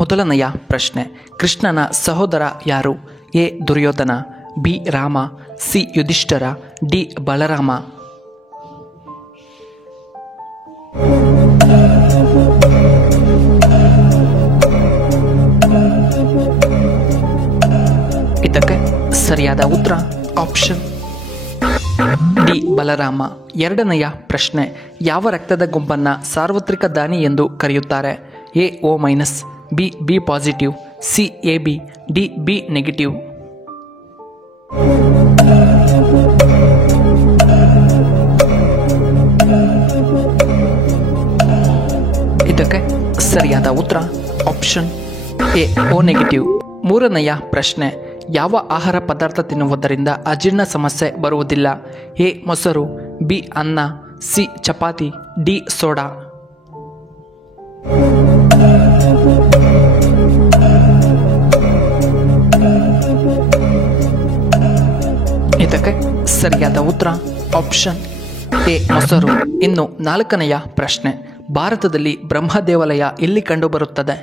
ಮೊದಲನೆಯ ಪ್ರಶ್ನೆ, ಕೃಷ್ಣನ ಸಹೋದರ ಯಾರು? A Duryodhana, B Rama, C Yudhishthira, D Balarama. ಇದಕ್ಕೆ ಸರಿಯಾದ ಉತ್ತರ ಆಪ್ಷನ್ ಡಿ ಬಲರಾಮ. ಎರಡನೆಯ ಪ್ರಶ್ನೆ, ಯಾವ ರಕ್ತದ ಗುಂಪನ್ನು ಸಾರ್ವತ್ರಿಕ ದಾನಿ ಎಂದು ಕರೆಯುತ್ತಾರೆ? A O minus, B B positive, C A B, D B negative. ಇದಕ್ಕೆ ಸರಿಯಾದ ಉತ್ತರ ಆಪ್ಷನ್ ಎ ಓ ನೆಗೆಟಿವ್. ಮೂರನೆಯ ಪ್ರಶ್ನೆ, ಯಾವ ಆಹಾರ ಪದಾರ್ಥ ತಿನ್ನುವುದರಿಂದ ಅಜೀರ್ಣ ಸಮಸ್ಯೆ ಬರುವುದಿಲ್ಲ? ಎ ಮೊಸರು, ಬಿ ಅನ್ನ, ಸಿ ಚಪಾತಿ, ಡಿ ಸೋಡಾ. ಇದಕ್ಕೆ ಸರಿಯಾದ ಉತ್ತರ ಆಪ್ಷನ್ ಎ ಮೊಸರು. ಇನ್ನು ನಾಲ್ಕನೆಯ ಪ್ರಶ್ನೆ, ಭಾರತದಲ್ಲಿ ಬ್ರಹ್ಮ ದೇವಾಲಯ ಎಲ್ಲಿ ಕಂಡುಬರುತ್ತದೆ?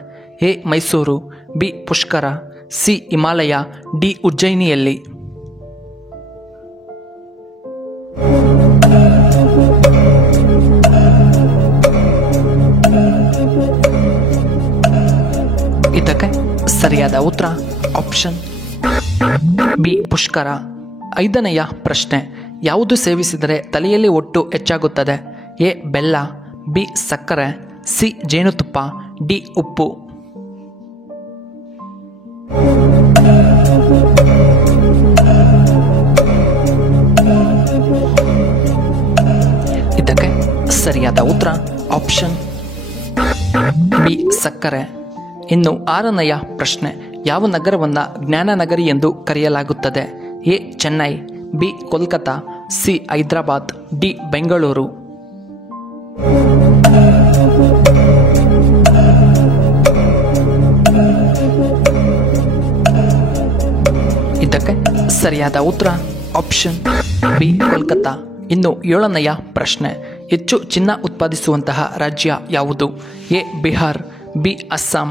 A Mysuru, B Pushkar, C Himalaya, D ಉಜ್ಜಯಿನಿಯಲ್ಲಿ. ಇದಕ್ಕೆ ಸರಿಯಾದ ಉತ್ತರ ಆಪ್ಷನ್ ಬಿ ಪುಷ್ಕರ. ಐದನೆಯ ಪ್ರಶ್ನೆ, ಯಾವುದು ಸೇವಿಸಿದರೆ ತಲೆಯಲ್ಲಿ ಒಟ್ಟು ಹೆಚ್ಚಾಗುತ್ತದೆ? ಎ ಬೆಲ್ಲ, ಬಿ ಸಕ್ಕರೆ, ಸಿ ಜೇನುತುಪ್ಪ, ಡಿ ಉಪ್ಪು. ಇದಕ್ಕೆ ಸರಿಯಾದ ಉತ್ತರ ಆಪ್ಷನ್ ಬಿ ಸಕ್ಕರೆ. ಇನ್ನು ಆರನೆಯ ಪ್ರಶ್ನೆ, ಯಾವ ನಗರವನ್ನು ಜ್ಞಾನನಗರಿ ಎಂದು ಕರೆಯಲಾಗುತ್ತದೆ? A Chennai, B Kolkata, C Hyderabad, D Bengaluru. ಇದಕ್ಕೆ ಸರಿಯಾದ ಉತ್ತರ ಆಪ್ಷನ್ ಬಿ ಕೋಲ್ಕತಾ. ಇನ್ನು ಏಳನೆಯ ಪ್ರಶ್ನೆ, ಹೆಚ್ಚು ಚಿನ್ನ ಉತ್ಪಾದಿಸುವಂತಹ ರಾಜ್ಯ ಯಾವುದು? A Bihar, B Assam,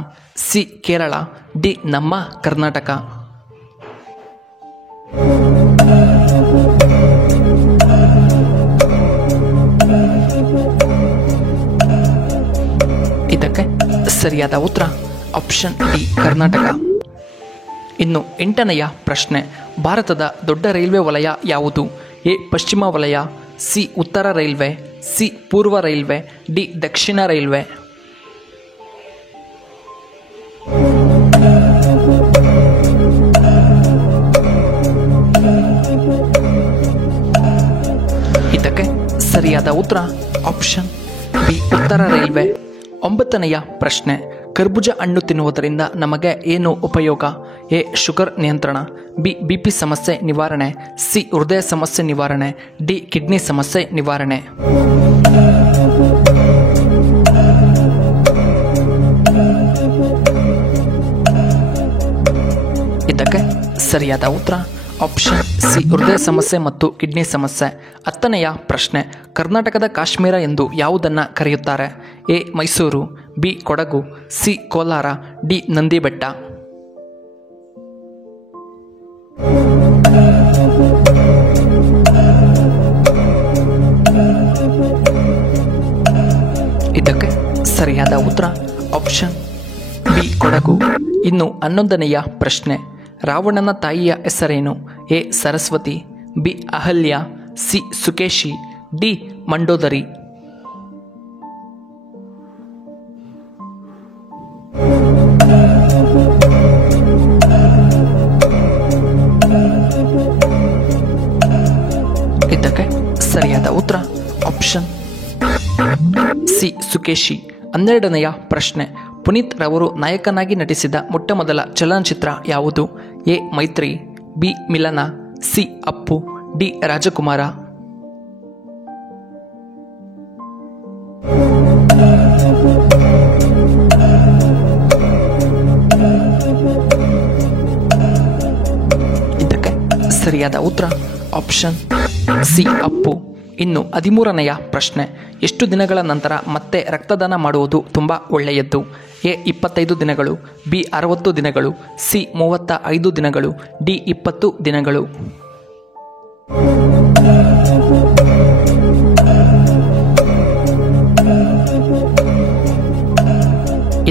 C Kerala, D ನಮ್ಮ ಕರ್ನಾಟಕ. ಇದಕ್ಕೆ ಸರಿಯಾದ ಉತ್ತರ ಆಪ್ಷನ್ ಡಿ ಕರ್ನಾಟಕ. ಇನ್ನು ಎಂಟನೆಯ ಪ್ರಶ್ನೆ, ಭಾರತದ ದೊಡ್ಡ ರೈಲ್ವೆ ವಲಯ ಯಾವುದು? ಎ ಪಶ್ಚಿಮ ವಲಯ, ಸಿ ಉತ್ತರ ರೈಲ್ವೆ, ಸಿ ಪೂರ್ವ ರೈಲ್ವೆ, ಡಿ ದಕ್ಷಿಣ ರೈಲ್ವೆ. ಇದಕ್ಕೆ ಸರಿಯಾದ ಉತ್ತರ ಆಪ್ಷನ್ ಬಿ ಉತ್ತರ ರೈಲ್ವೆ. ಒಂಬತ್ತನೆಯ ಪ್ರಶ್ನೆ, ಕರ್ಬೂಜ ಹಣ್ಣು ತಿನ್ನುವುದರಿಂದ ನಮಗೆ ಏನು ಉಪಯೋಗ? ಎ ಶುಗರ್ ನಿಯಂತ್ರಣ, ಬಿ ಬಿಪಿ ಸಮಸ್ಯೆ ನಿವಾರಣೆ, ಸಿ ಹೃದಯ ಸಮಸ್ಯೆ ನಿವಾರಣೆ, ಡಿ ಕಿಡ್ನಿ ಸಮಸ್ಯೆ ನಿವಾರಣೆ. ಇದಕ್ಕೆ ಸರಿಯಾದ ಉತ್ತರ ಆಪ್ಷನ್ ಸಿ ಹೃದಯ ಸಮಸ್ಯೆ ಮತ್ತು ಕಿಡ್ನಿ ಸಮಸ್ಯೆ. ಹತ್ತನೆಯ ಪ್ರಶ್ನೆ, ಕರ್ನಾಟಕದ ಕಾಶ್ಮೀರ ಎಂದು ಯಾವುದನ್ನು ಕರೆಯುತ್ತಾರೆ? A Mysuru, B Kodagu, C Kolar, D Nandi Betta. ಇದಕ್ಕೆ ಸರಿಯಾದ ಉತ್ತರ ಆಪ್ಷನ್ ಬಿ ಕೊಡಗು. ಇನ್ನು 11ನೆಯ ಪ್ರಶ್ನೆ, ರಾವಣನ ತಾಯಿಯ ಹೆಸರೇನು? A Saraswati, B Ahalya, C Sukeshi, D Mandodari. ಇದಕ್ಕೆ ಸರಿಯಾದ ಉತ್ತರ ಆಪ್ಷನ್ ಸಿ ಸುಕೇಶಿ. 12ನೆಯ ಪ್ರಶ್ನೆ, ಪುನೀತ್ ರವರು ನಾಯಕನಾಗಿ ನಟಿಸಿದ ಮೊಟ್ಟಮೊದಲ ಚಲನಚಿತ್ರ ಯಾವುದು? ಎ ಮೈತ್ರಿ, ಬಿ ಮಿಲನ, ಸಿ ಅಪ್ಪು, ಡಿ ರಾಜಕುಮಾರ. ಇದಕ್ಕೆ ಸರಿಯಾದ ಉತ್ತರ ಆಪ್ಷನ್ ಸಿ ಅಪ್ಪು. ಇನ್ನು 13ನೆಯ ಪ್ರಶ್ನೆ, ಎಷ್ಟು ದಿನಗಳ ನಂತರ ಮತ್ತೆ ರಕ್ತದಾನ ಮಾಡುವುದು ತುಂಬ ಒಳ್ಳೆಯದ್ದು? ಎ 25 ದಿನಗಳು, ಬಿ 60 ದಿನಗಳು, ಸಿ 35 ದಿನಗಳು, ಡಿ 20 ದಿನಗಳು.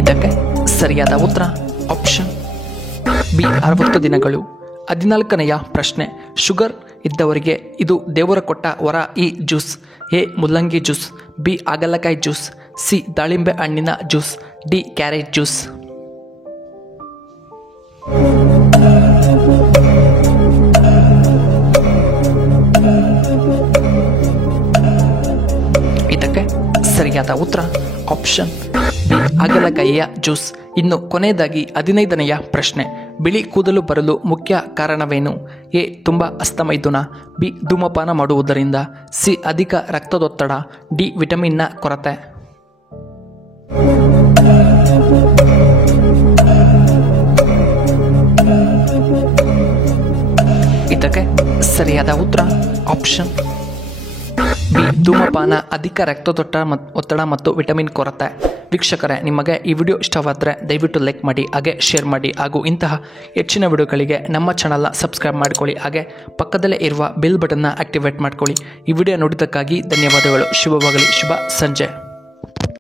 ಇದಕ್ಕೆ ಸರಿಯಾದ ಉತ್ತರ ಆಪ್ಷನ್ ಬಿ 60 ದಿನಗಳು. 14ನೆಯ ಪ್ರಶ್ನೆ, ಶುಗರ್ ಇದ್ದವರಿಗೆ ಇದು ದೇವರ ಕೊಟ್ಟ ವರ ಈ ಜ್ಯೂಸ್. ಎ ಮುಲ್ಲಂಗಿ ಜ್ಯೂಸ್, ಬಿ ಹಾಗಲಕಾಯಿ ಜ್ಯೂಸ್, ಸಿ ದಾಳಿಂಬೆ ಹಣ್ಣಿನ ಜ್ಯೂಸ್, ಡಿ ಕ್ಯಾರೆಟ್ ಜ್ಯೂಸ್. ಇದಕ್ಕೆ ಸರಿಯಾದ ಉತ್ತರ ಆಪ್ಷನ್ ಬಿ ಹಾಗಲಕಾಯಿಯ ಜ್ಯೂಸ್. ಇನ್ನು ಕೊನೆಯದಾಗಿ 15ನೆಯ ಪ್ರಶ್ನೆ, ಬಿಳಿ ಕೂದಲು ಬರಲು ಮುಖ್ಯ ಕಾರಣವೇನು? ಎ ತುಂಬ ಅಸ್ತಮೈಥುನ, ಬಿ ಧೂಮಪಾನ ಮಾಡುವುದರಿಂದ, ಸಿ ಅಧಿಕ ರಕ್ತದೊತ್ತಡ, ಡಿ ವಿಟಮಿನ್ನ ಕೊರತೆ. ಇದಕ್ಕೆ ಸರಿಯಾದ ಉತ್ತರ ಆಪ್ಷನ್ ಬಿ ಧೂಮಪಾನ, ಅಧಿಕ ಒತ್ತಡ ಮತ್ತು ವಿಟಮಿನ್ ಕೊರತೆ. ವೀಕ್ಷಕರೇ, ನಿಮಗೆ ಈ ವಿಡಿಯೋ ಇಷ್ಟವಾದರೆ ದಯವಿಟ್ಟು ಲೈಕ್ ಮಾಡಿ, ಹಾಗೆ ಶೇರ್ ಮಾಡಿ, ಹಾಗೂ ಇಂತಹ ಹೆಚ್ಚಿನ ವಿಡಿಯೋಗಳಿಗೆ ನಮ್ಮ ಚಾನಲ್ನ ಸಬ್ಸ್ಕ್ರೈಬ್ ಮಾಡ್ಕೊಳ್ಳಿ, ಹಾಗೆ ಪಕ್ಕದಲ್ಲೇ ಇರುವ ಬೆಲ್ ಬಟನ್ನ ಆಕ್ಟಿವೇಟ್ ಮಾಡ್ಕೊಳ್ಳಿ. ಈ ವಿಡಿಯೋ ನೋಡಿದ್ದಕ್ಕಾಗಿ ಧನ್ಯವಾದಗಳು. ಶುಭವಾಗಲಿ. ಶುಭ ಸಂಜೆ.